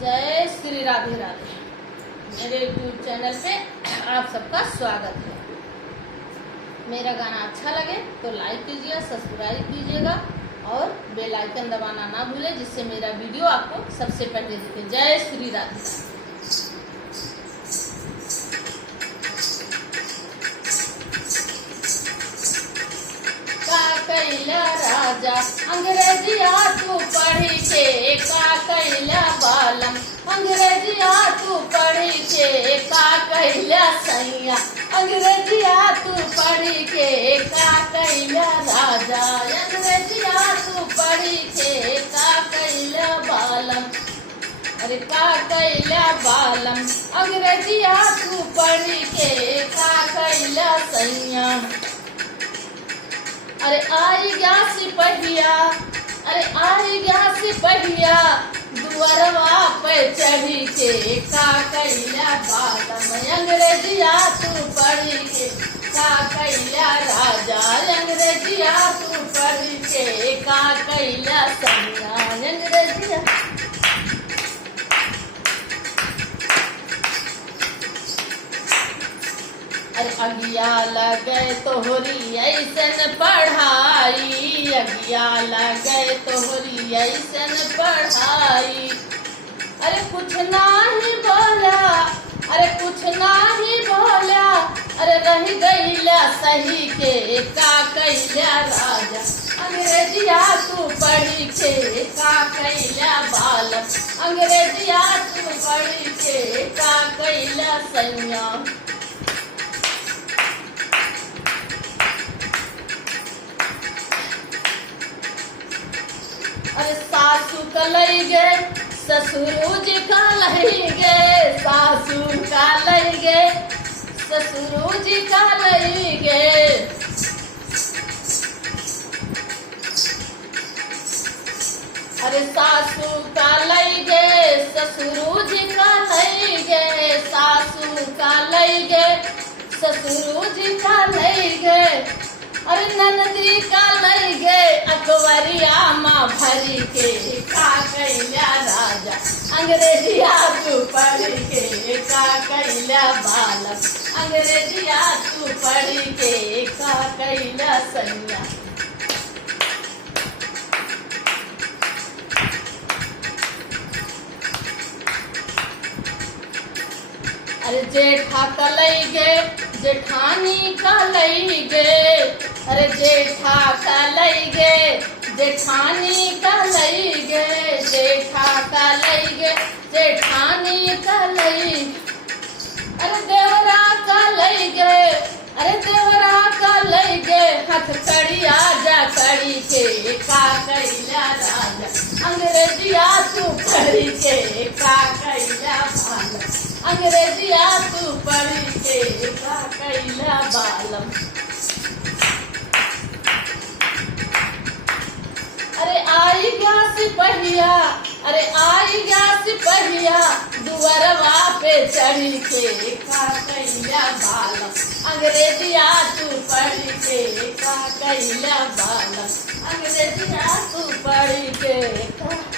जय श्री राधे राधे। मेरे YouTube channel पे आप सबका स्वागत है। मेरा गाना अच्छा लगे तो लाइक कीजिएगा, सब्सक्राइब कीजिएगा और बेल आइकन दबाना ना भूले, जिससे मेरा वीडियो आपको सबसे पहले दिखे। जय श्री राधे राधे। कैला राजा अंग्रेजिया तू पढ़ी के का कैला बालम, अंग्रेजिया तू पढ़ी के का कैला सैया, अंग्रेजिया तू पढ़ी के का कैला राजा, अंग्रेजिया तू पढ़ी के का कैला बालम, अरे का कैला बालम, अंग्रेजिया तू पढ़ी के का कैला सैया। अरे आई गया सिपहिया, अरे आई गया सिपहिया, दुअरवा पे चढ़ी के का कैला बालम, अंग्रेजिया तू पढ़ी के का कैला राजा, अंग्रेजिया तू पढ़ी के का कैला सैया, अंग्रेजिया। अरे अगिया लगे तोहरी ऐसन पढ़ाई, अगिया लगे तोहरी ऐसन पढ़ाई, अरे कुछ नाही बोला, अरे कुछ नाही बोला, अरे रह गईला सही के का कैला राजा, अंग्रेजिया तू पढ़ी के का कैला बालम, अंग्रेजिया तू पढ़ी के का कैला सैया। अरे सासू का लई गे ससुर जी का लई गे, सासू का लई गे ससुर जी का लई गे, अरे सासू का लई गे ससुर जी का लई गे, सासू का लई गे ससुर जी का लई गे, अरे ननदी का लई गे अकबरिया माँ भरी के का कैला राजा, अंग्रेजिया तू पढ़ी के का कैला बालम, अंग्रेजिया तू पढ़ी के का कैला सैया। अरे जेठा का लई गे जेठानी का लई गे, अरे जेठा का लई गे जेठानी का लई गे, जेठा का लई गे जेठानी का लई, अरे देवरा का लई गे, अरे देवरा का लई गे हाथ कड़िया जा कड़ी के का कैला राजा, अंग्रेजिया तू पढ़ी के का कैला बालम, अंग्रेजिया तू पढ़ी के का कैला बालम। अरे आई गया सिपहिया, अरे आई गया सिपहिया, दुअरवा पे चढ़ी के का कैला बालम, अंग्रेजिया तू पढ़ी के का कैला बालम, अंग्रेजिया तू पढ़ी के का